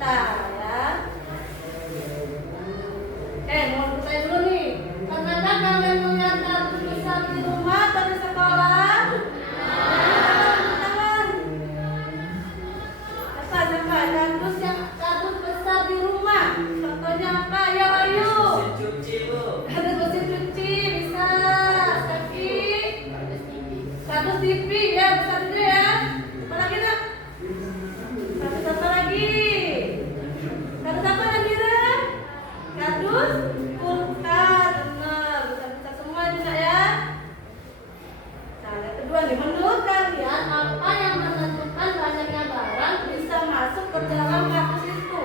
kita ya. Mau saya dulu nih. Pernahkah kalian melihat kardus besar di rumah atau di sekolah? Kardus besar di rumah. Contohnya apa? Ya ayo. Kardus mesin cuci bisa. Kaki. Kardus TV ya besar juga ya. Apa lagi nak? Kardus apa lagi? Kardus apa lagi nak? Kardus kulkas. Benar. Bisa semua juga ya. Nah yang kedua nih, menurut kalian apa yang menentukan banyaknya barang bisa masuk ke dalam kardus itu?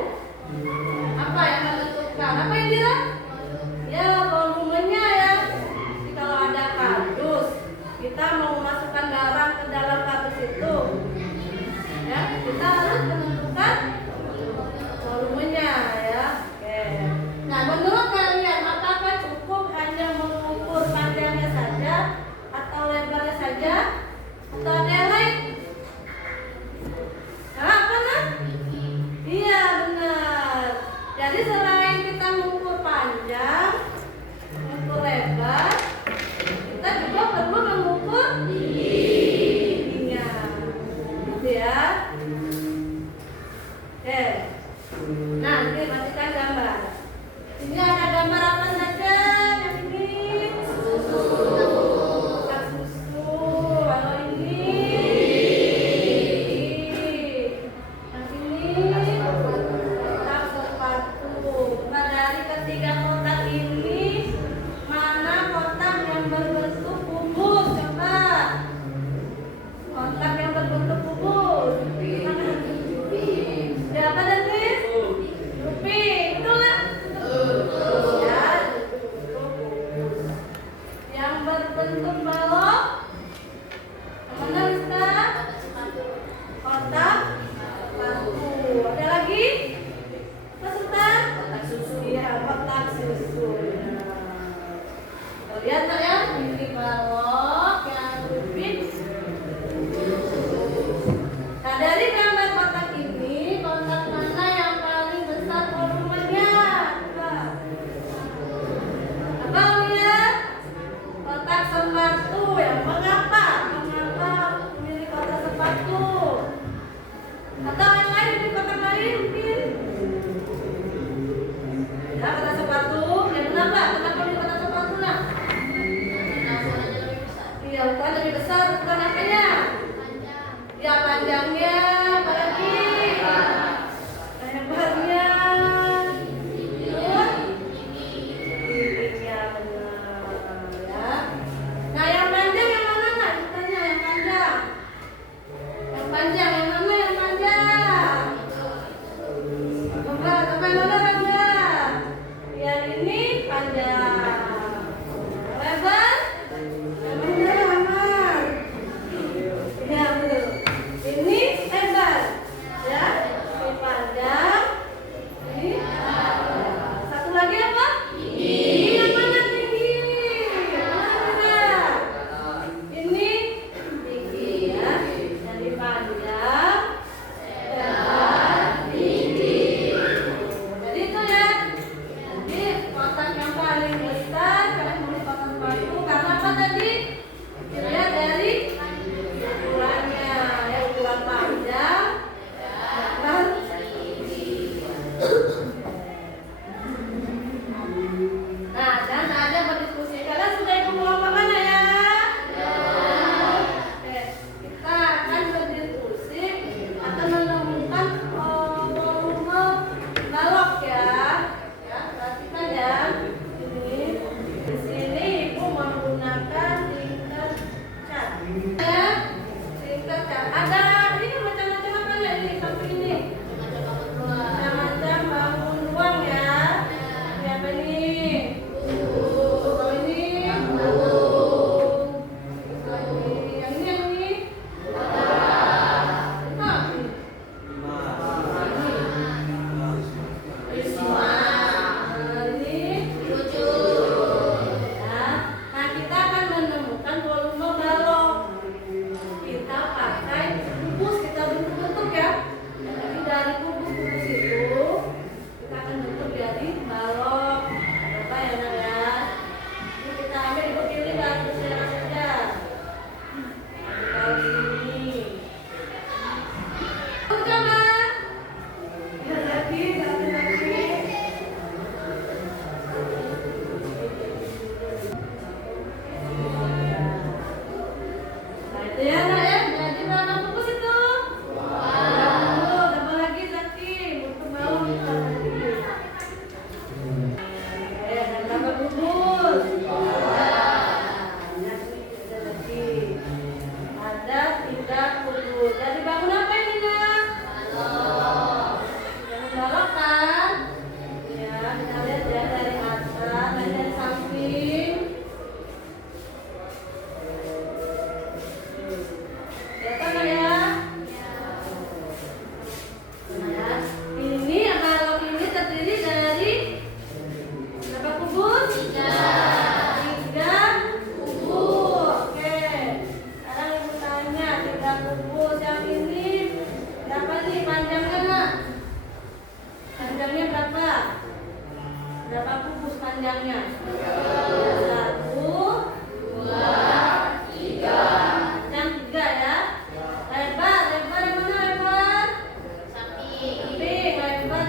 Apa yang menentukan? Apa yang dia? Ya volumenya ya. Jadi kalau ada kardus, kita mau masukkan barang ke dalam kardus itu, ya kita harus menentukan volumenya ya. Oke. Nah menurut kalian apakah cukup hanya mengukur panjangnya saja atau lebarnya saja atau ada yang lain? Apa nak? Iya benar. Jadi selain kita mengukur panjang, mengukur lebar, kita juga perlu mengukur tingginya, gitu ya. Oke. Nah, ini masukkan gambar. Ini ada gambar apa saja? Yang ini susu. Kotak susu. Kalau ini yang ini kotak sepatu. Nah, dari ketiga kotak ini mana kotak yang berbentuk kubus? Coba. Kotak yang berbentuk kubus. Siapa tadi? Rupi. Betul nggak? Ya. Yang berbentuk balok. Yang mana Rizka? Kotak sepatu. Ada lagi? Peserta? Kotak susu. Iya, kotak susu. Nah, lihat tak ya? Ini balok, yang Rupi. Nah dari gambar kotak ini, kotak mana yang paling besar volumenya? Coba. Apa lihat? Kotak sepatu. Yang mengapa? Mengapa memilih kotak sepatu? Atau yang lain pilih kotak lain mungkin? Ya kotak sepatu. Yang kenapa? Kenapa pilih kotak sepatu nak? Iya, bukan lebih besar, bukan apanya? Ya panjangnya, apalagi lebarnya, tingginya benar ya. Nah yang panjang yang mana nak? Tanya yang panjang yang mana yang panjang?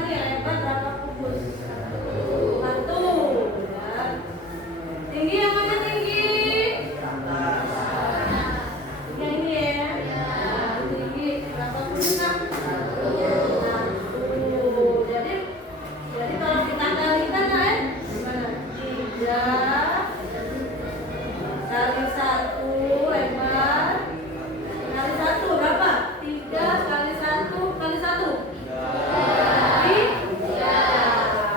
nih, lebar berapa kubus? Satu. Ya. Tinggi yang mana tinggi? Yang ini ya? Tinggi berapa kubus? Satu. Jadi kalau kita kalikan kan, gimana? 3 kali 1 lebar kali 1 berapa? 3 kali 1 kali 1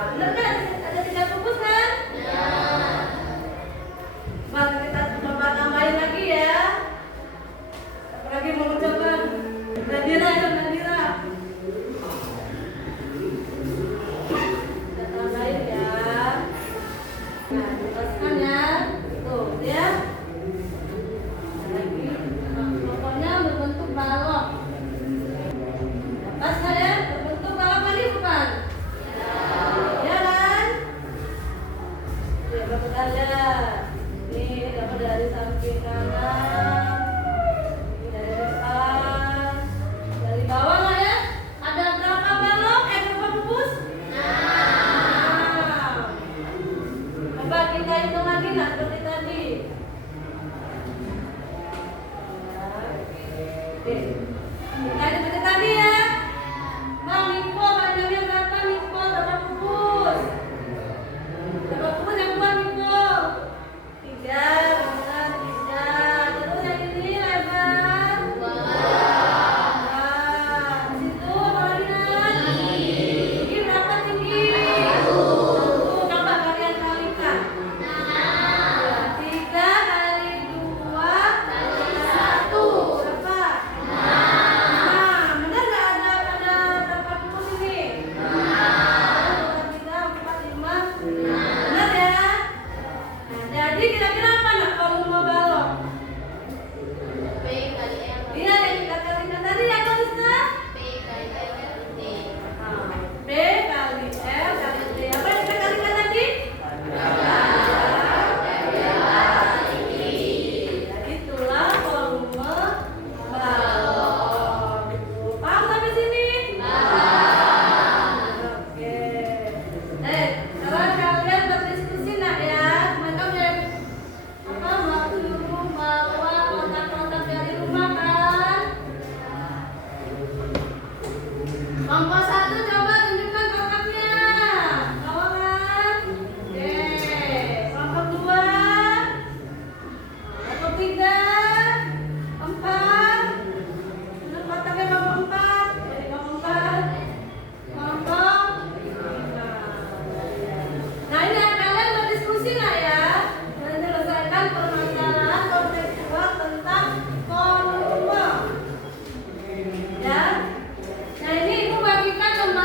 bener kan? Ada 3 kubus kan? Maka kita coba tambahin lagi ya. Apalagi mau coba Nadira ya, Nadira. Kita tambahin ya. Nah, lepaskan ya. Tuh, ya. Lagi. Pokoknya berbentuk balok. Lepaskan ya. Berbentuk balok tadi bukan? Ya kan? Ya, kita lihat. Ini dapat dari samping kanan. Ini dari depan. Dari bawah lah ya. Ada berapa balok? Berapa kubus? 6. Coba kita hitung lagi nah seperti tadi. Oke. Kita hitung seperti tadi ya. Bang Miko panjangnya berapa Miko? Berapa kubus? Berapa kubus yang buat Miko? 3, benar 3. Terus yang ini lebar 2. Di situ apa lagi Nan? Tinggi berapa tinggi? 1. Coba kalian kalikan. 3 kali 2 kali 1 berapa? 6. Benar nggak ada berapa kubus ini? 1, 2, 3, 4, 5. Benar ya? Nah, jadi kira-kira apa nak volume balok? Iya yang kita kalikan tadi ya tulisnya? P kali L kali T. Apa yang kita kalikan tadi? Jadi itulah volume balok. Paham sampai sini? Oke. Sekarang kalian berdiskusi nak ya. Mereka udah waktu dulu bawa kotak-kotak dari rumah kan? Kelompok 1 coba tunjukkan kotaknya. Bawa kan? Oke. Kelompok 2. Kelompok 3. 4. Ini kotaknya kelompok 4. Jadi kelompok 4. Kelompok 5. Nah ini kalian berdiskusi lah ya. Menyelesaikan permasalahan konseptual tentang volume. Ya. Nah ini ibu bagikan lembar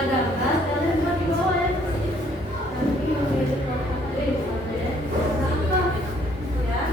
seragam kan, kalian buat di bawah ya. Nanti memilih ya. Apa? Ya.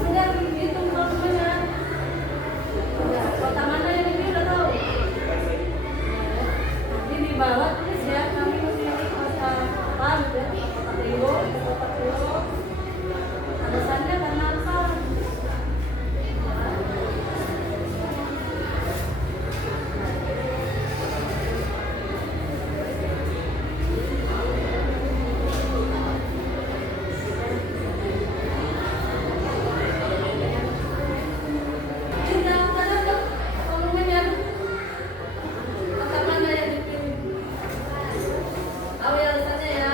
Sudah hitung volumenya. Ya, kota mana yang ini udah tahu. Nanti di bawah tulis ya, kami memilih kota apa gitu ya, kota Teo, kota Teo. Alasannya karena apa? Sudah ada tuh volumenya. Kota mana yang dipilih? Tahu ya alasannya ya.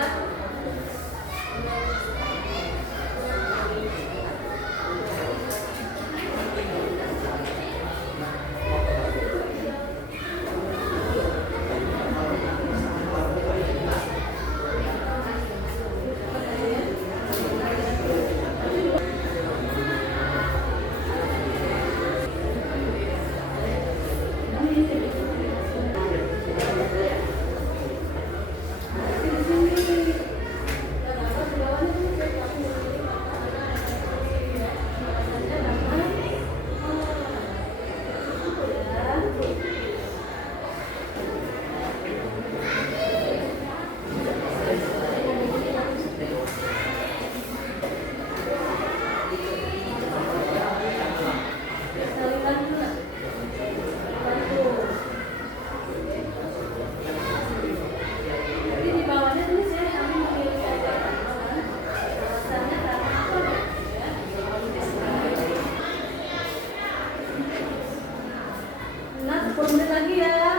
Jadi di bawahnya tulis ya, kami memilih kota apa. Alasannya karena apa? Ya. Nah, 10 menit lagi ya.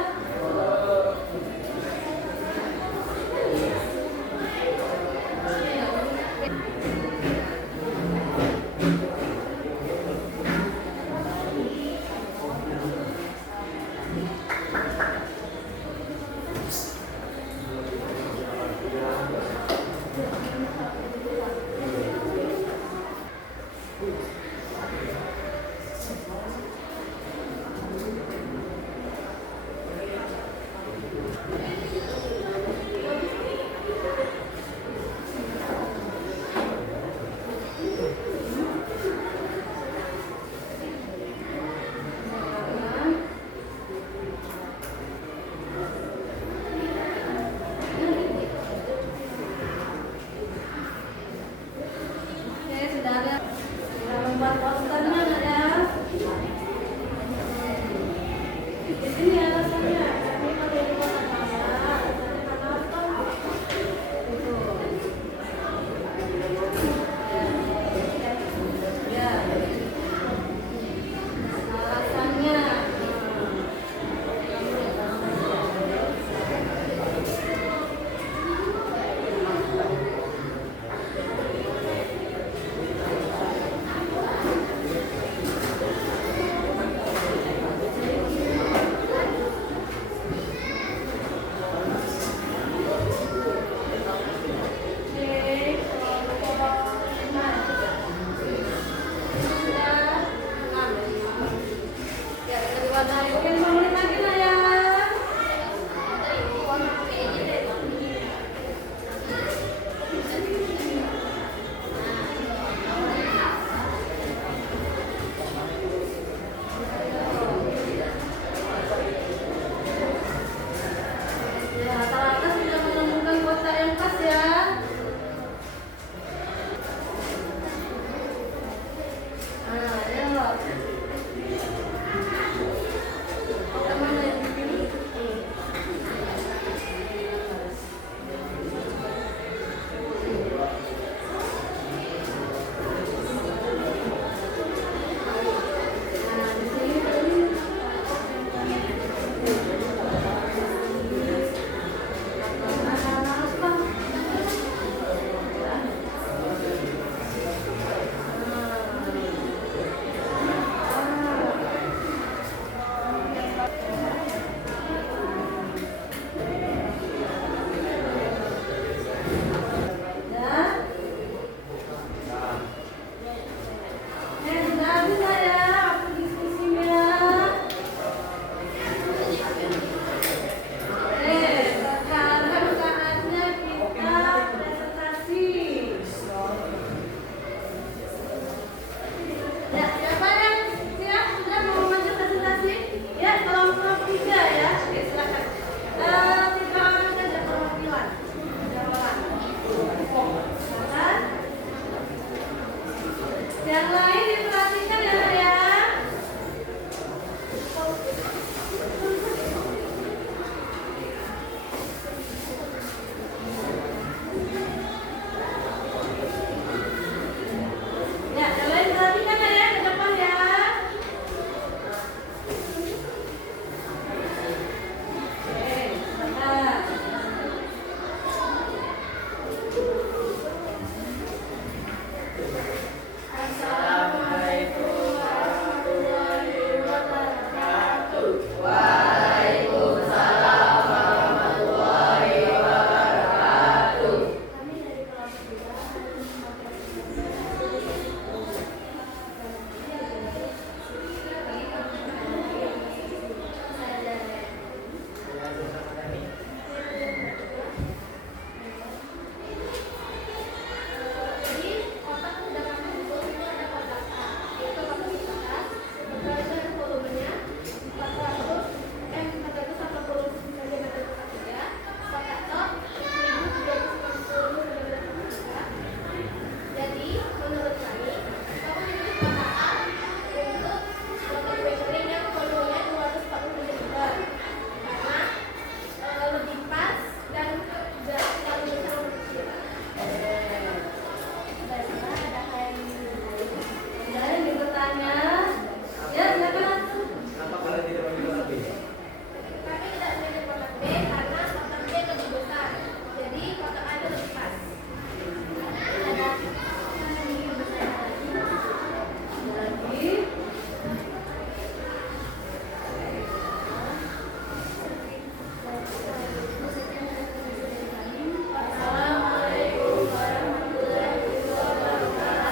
Oke, sudah ada. Sudah membuat posternya nggak ya? Di sini alasannya, kami memilih kota mana? Alasannya karena apa? Itu. Ya. Alasannya. Oke, 5 menit lagi lah ya. Ya, rata-rata sudah menemukan kota yang pas ya. Nah, ya. Kota mana yang dipilih? Nah, di sini tulis apa? Yang lain diperhatikan ya, ya. Ya, yang lain perhatikan ya, ke depan ya. Oke, sebentar.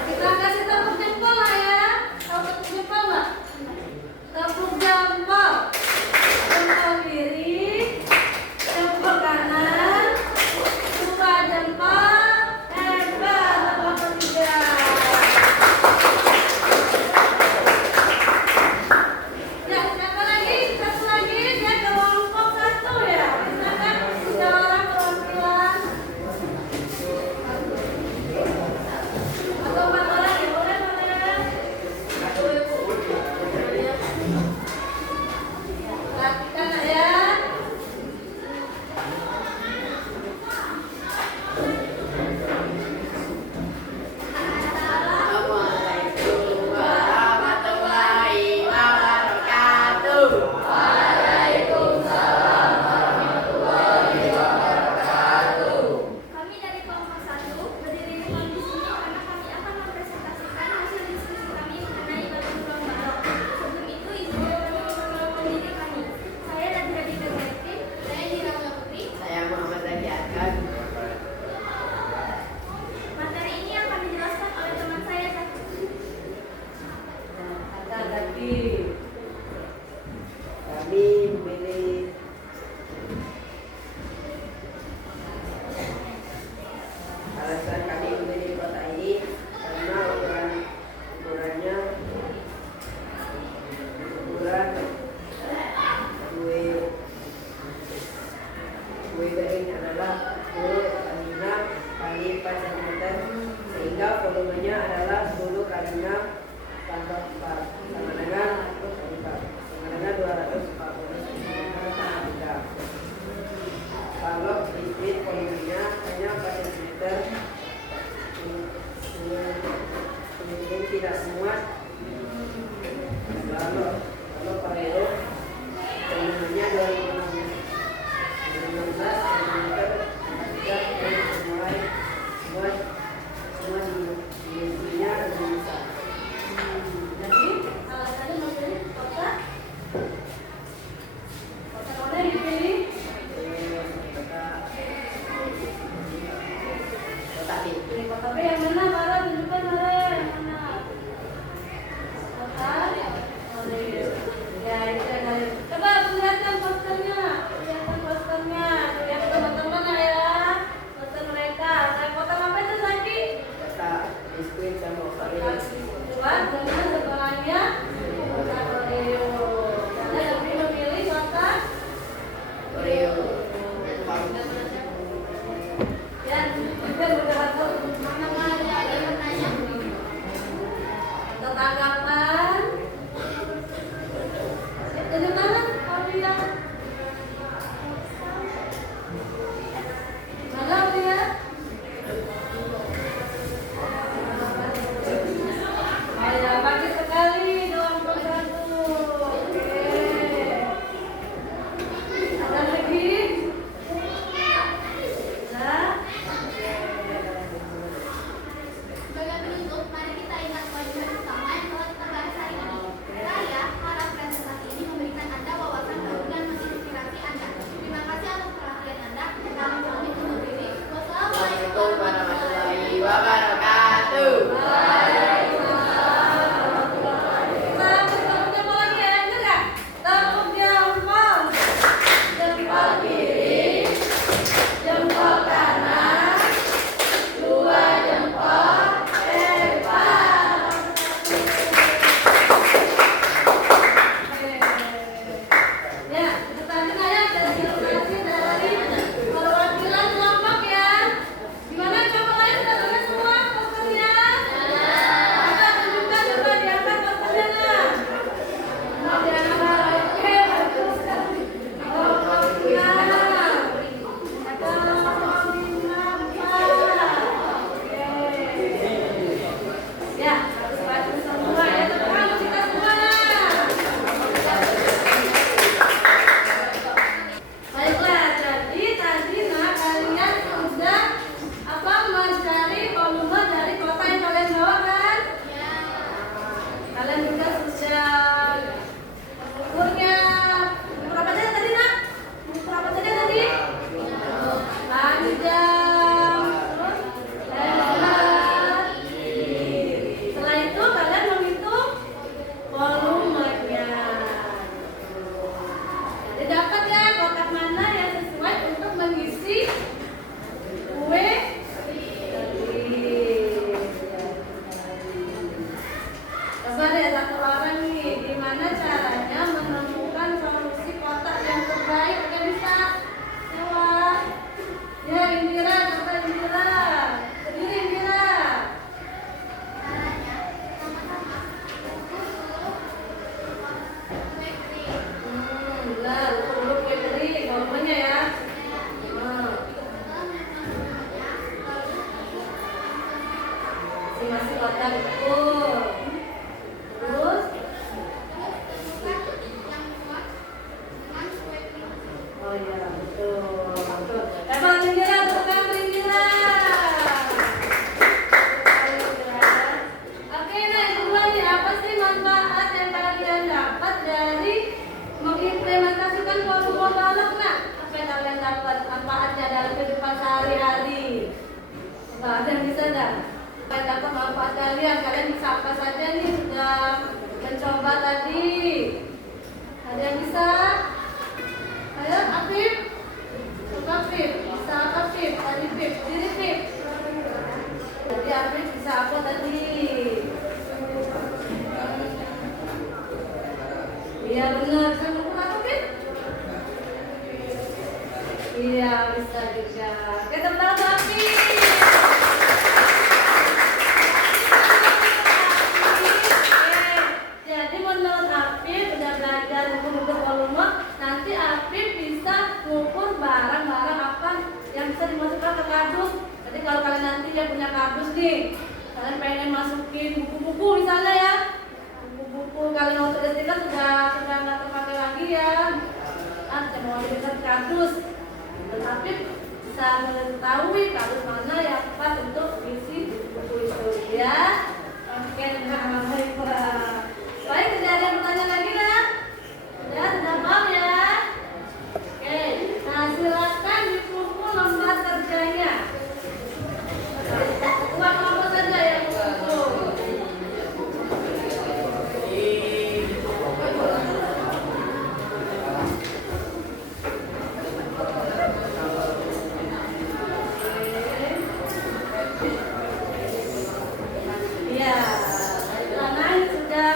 Kita kasih tepuk jempol lah ya. Tahu tepuk jempol nggak? Tepuk jempol. Jempol kiri, jempol kanan, buka jempol, hebat. Tepuk ketiga. Ya, siapa lagi? Satu lagi dia kelompok satu ya. Silakan tiga orang perwakilan. Atau 4 orang ya, boleh boleh. Perhatikan ya. Assalamualaikum warahmatullahi wabarakatuh. Kami dari kelompok 1 berdiri di sini karena kami akan mempresentasikan hasil diskusi kami mengenai batu tulang balok. Sebelum itu, izinkan kami memperkenalkan diri kami. Saya Nadira Dinda Gaifin. Saya Dira Putri. Saya Muhammad Zaki Akan. Materi ini akan dijelaskan oleh teman saya Zaki. Ada lagi. Kami memilih alasan kami memilih kota ini karena ukurannya ukuran kue kering adalah 10 kali 6 kali 4 cm sehingga volumenya adalah 10 kali 6 tambah 4 sama dengan 240 cm. Kalau liquid volumenya hanya 4 cm mungkin tidak muat. Kalau pareo volumenya 2016 cm tidak mulai semua dimensinya lebih besar. Jadi alasannya memilih kota mana yang dipilih? Kota B. Pilih kota B yang mana? Mara tunjukkan Mara yang mana? Kota Oleh. Ya itu yang ada. Coba perlihatkan posternya. Perlihatkan posternya. Lihat teman-teman ya. Poster mereka. Saya kota apa itu Zaki? Kota biskuit sama Oreo. Coba dengan sebelahnya kota Oreo. Karena lebih memilih kota Oreo. ya, kita bergerak mana mana ada yang bertanya. Ya betul. Terus oh iya betul. Betul. Emang pinggiran, tukang pinggiran. Oke, nah yang kedua nih, apa sih manfaat yang kalian dapat dari mengimplementasikan formula balok? Nah, apa yang kalian dapat manfaatnya dalam kehidupan sehari-hari? Coba ada yang bisa dah? Kalian dapat manfaat kalian bisa apa saja nih sudah mencoba tadi? Ada yang bisa? Ayo, Afif. Coba Afif, bisa apa Afif? Tadi Afif, diri Afif. Jadi Afif bisa apa tadi? Iya benar, bisa mengukul apa Afif? Iya bisa juga. Oke, tepuk tangan buat Afif. Jadi menurut Afif udah belajar mengukur volume, nanti Afif bisa mengukur barang-barang apa yang bisa dimasukkan ke kardus. Jadi kalau kalian nanti yang punya kardus nih, kalian pengen masukin buku-buku misalnya ya, buku-buku kalian waktu SD kan sudah nggak terpakai lagi ya, mau dilihat kardus. Dan Afif bisa mengetahui kardus mana yang pas untuk isi buku itu ya. Oke, nah baiklah. Baik, tidak ada yang bertanya lagi ya? Ya, sudah paham ya? Oke, nah silakan dikumpul lembar kerjanya. Uang apa saja yang dikumpul? Iya, karena ini sudah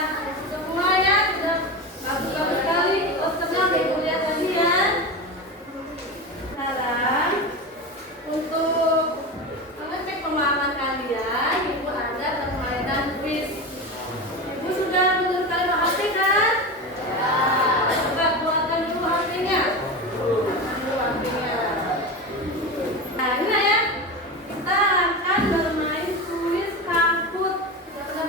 semua ya, sudah bagus sekali. Oh senang deh kuliah tadi ya. Sekarang untuk mengecek pemahaman kalian, Ibu ada permainan quiz. Ibu sudah menurunkan HP kan? Ya, coba buatkan dulu HP-nya. Dulu HP-nya. Nah ini ya, kita akan bermain kuis Kahoot. Sudah pernah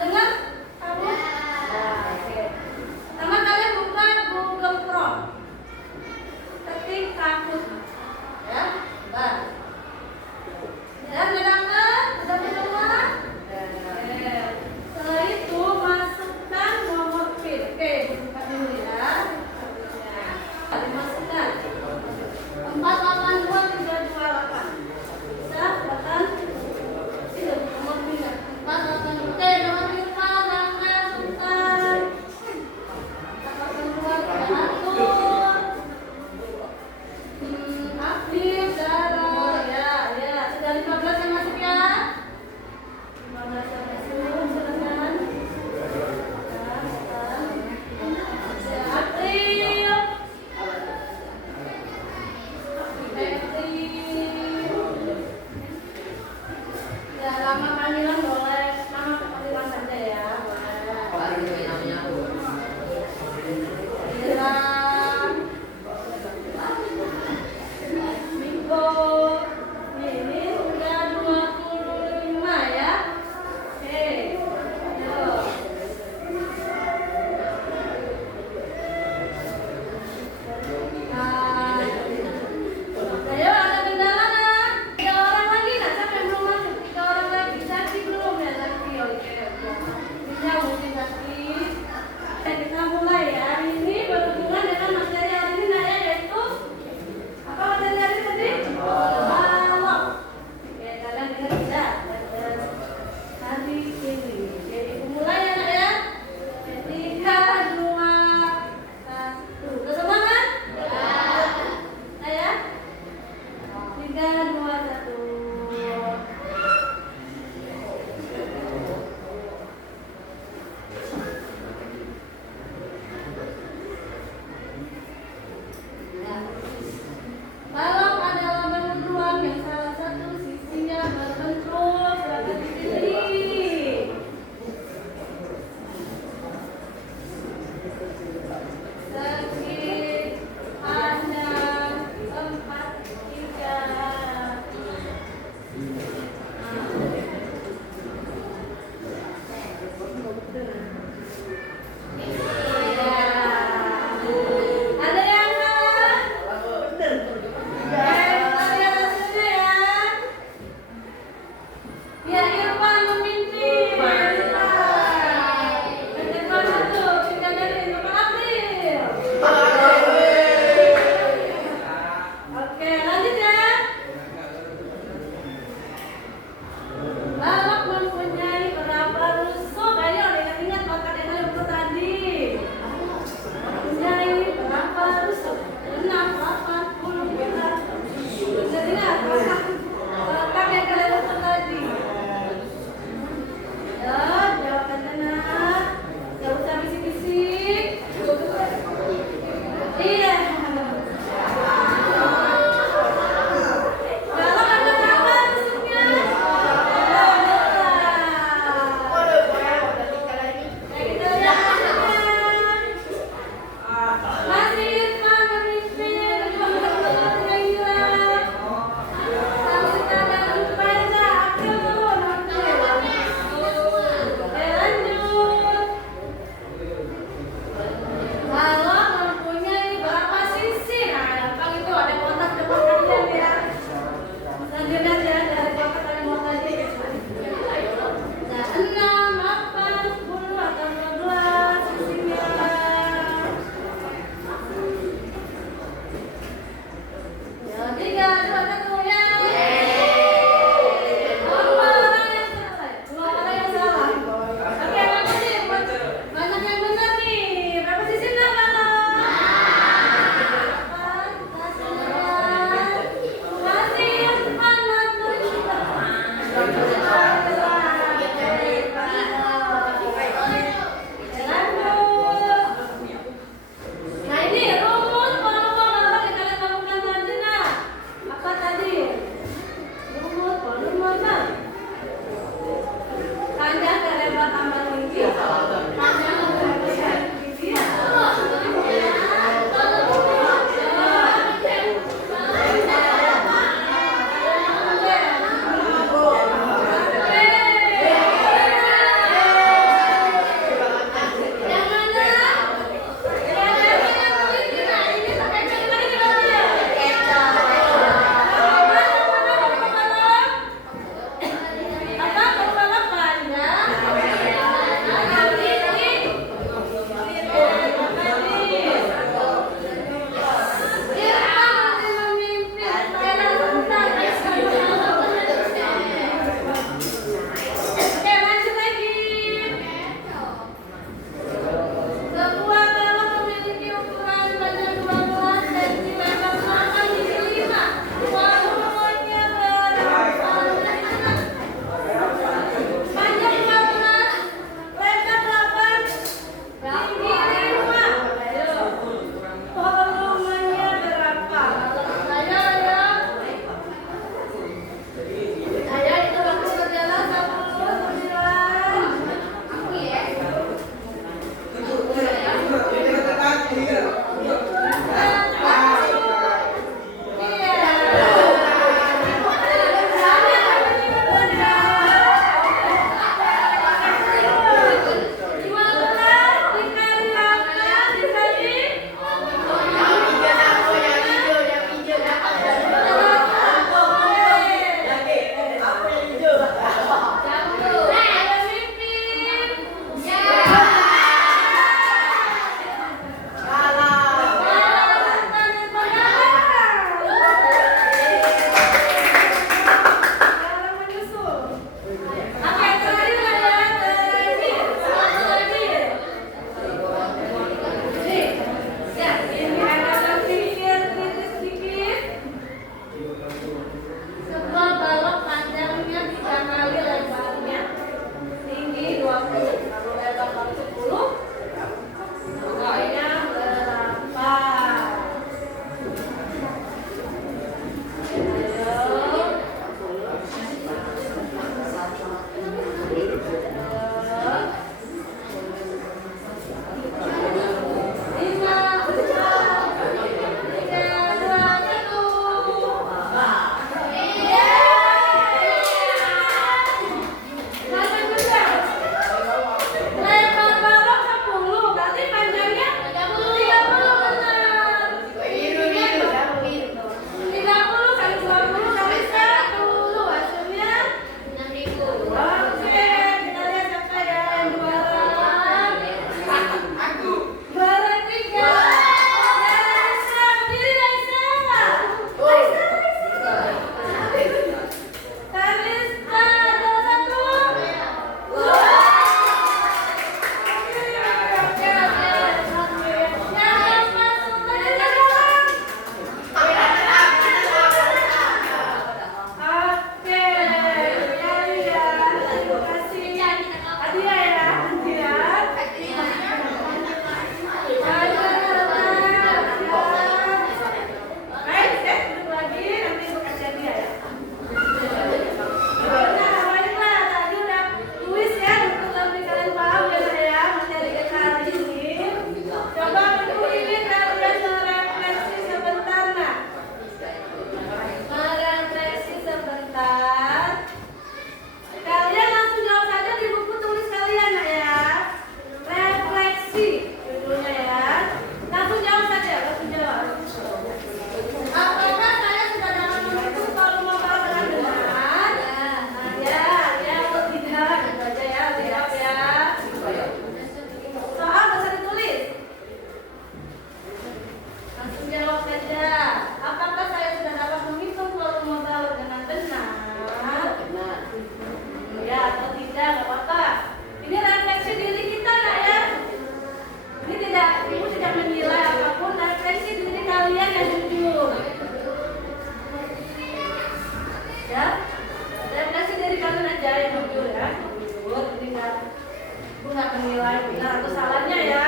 Ibu nggak menilai benar atau salahnya ya.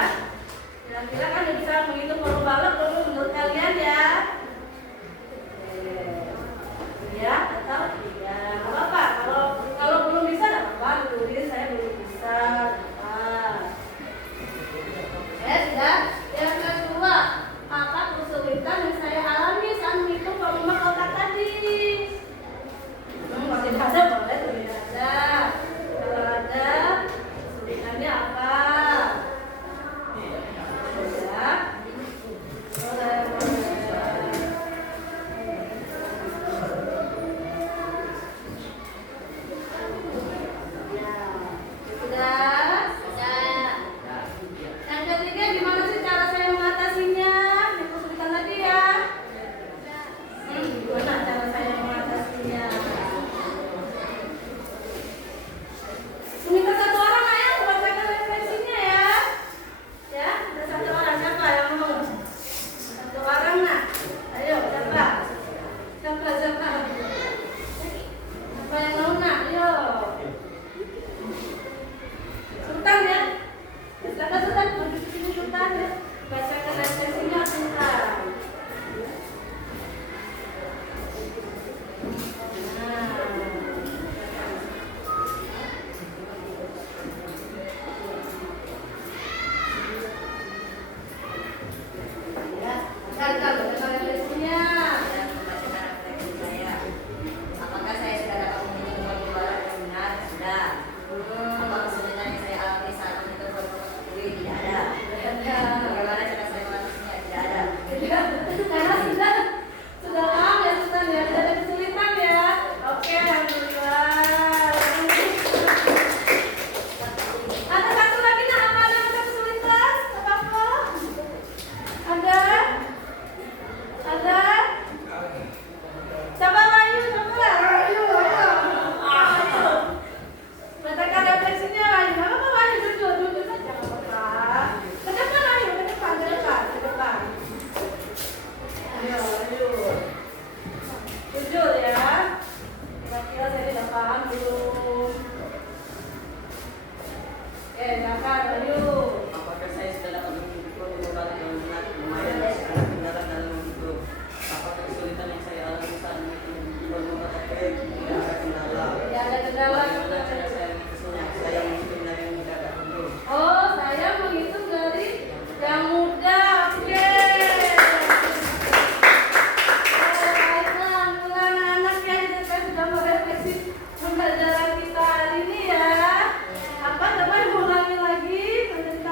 Kira-kira kan udah bisa menghitung volume balok belum menurut kalian ya? Ya atau tidak? Nggak apa-apa. Kalau belum bisa nggak apa-apa. Tulis saya belum bisa. Sudah. Yang kedua, apa kesulitan yang saya alami saat menghitung volume kotak tadi? Masih ada boleh tulis ada. Kalau ada, kesulitannya apa? Ya. Boleh. Sudah? Yang ketiga, gimana sih cara saya mengatasinya? Yang kesulitan tadi ya. Gimana cara saya mengatasinya? Minta satu orang ayo membacakan refleksinya ya. Ya, ada satu orang siapa yang mau? Satu orang nak. Ayo siapa? Siapa? Siapa yang mau nak? Ayo. Sultan ya. Silakan Sultan, maju ke sini Sultan ya. Bacakan refleksinya Sultan. Ya, bacakan refleksinya. Saya membacakan refleksi saya. Apakah saya sudah dapat menghitung volume balok yang benar? Sudah. Apa kesulitan yang saya alami saat menghitung volume kotak kue? Tidak ada. Bagaimana cara saya mengatasinya? Tidak ada. Karena sudah paham ya Sultan ya, tidak ada kesulitan ya. Oke, alhamdulillah. Ada satu lagi nak, apa ada yang ada kesulitan? Apa? Ada? Ada? Coba Wahyu, coba. Wahyu. Bacakan refleksinya Wahyu. Nggak apa-apa Wahyu, duduk saja nggak apa-apa. Ke depan Wahyu, ke depan. Ayo. Jujur ya. Kira-kira saya tidak paham belum? Oke, silakan Wahyu. Apakah saya sudah dapat menghitung volume balok yang benar? Lumayan saya kendala dalam menghitung. Apakah kesulitan yang saya alami saat menghitung volume kotak kue? Tidak ada kendala. Tidak ada kendala. Bagaimana cara saya menghitung? Saya menghitung dari yang tidak ada dulu. Oh, saya menghitung dari yang muda. Oke. Baiklah, alhamdulillah anak-anak ya, saya sudah merefleksi pembelajaran kita hari ini ya. Apa coba mengulangi lagi pencerita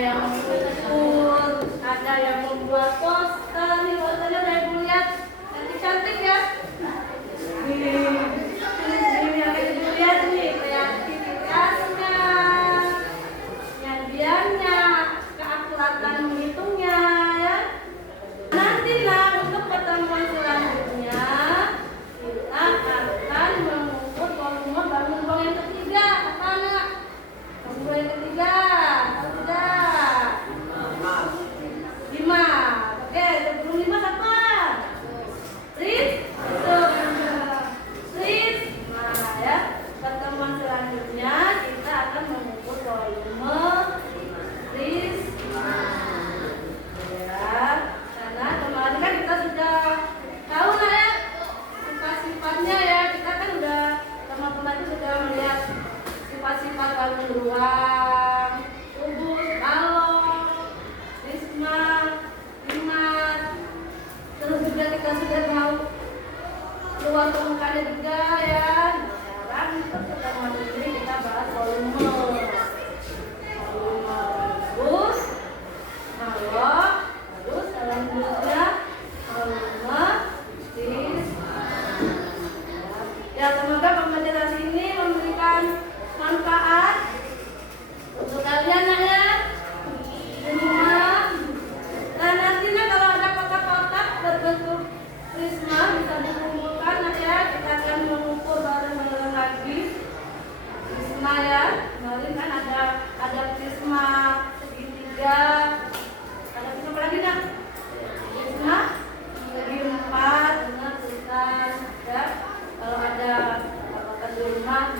yang mengukur, ada yang membuat poster. Nih posternya saya lihat cantik-cantik ya. Ini yang kita lihat nih kreativitasnya, penyajiannya, keakuratan menghitungnya ya. Nantilah untuk pertemuan selanjutnya kita akan mengukur volume bangun ruang yang ketiga. Apa anak? Bangun ruang yang ketiga. Tahu tidak? 5. Oke, sebelum 5 apa? Nah ya, pertemuan selanjutnya kita akan mengukur volume prisma. Ya, karena kemarin kan kita sudah tahu lah ya sifat-sifatnya ya. Kita kan udah teman-teman itu sudah melihat sifat-sifat balon ruang, kubus, balon, prisma, primat. Terus juga kita sudah tahu luar permukaannya juga ya. Sekarang pertemuan ini kita bahas volume. Terus balon, terus selanjutnya volume prisma. Ya, semoga pembelajaran ini memberikan manfaat untuk kalian nak ya. Semua. Nah nantinya kalau ada kotak-kotak berbentuk prisma bisa dikumpulkan nak ya. Kita akan mengukur bareng-bareng lagi prisma ya. Kemarin kan ada prisma segitiga. Ada prisma apa lagi nak? Prisma segi 4 dengan tulisan ya. Kalau ada kotak di rumah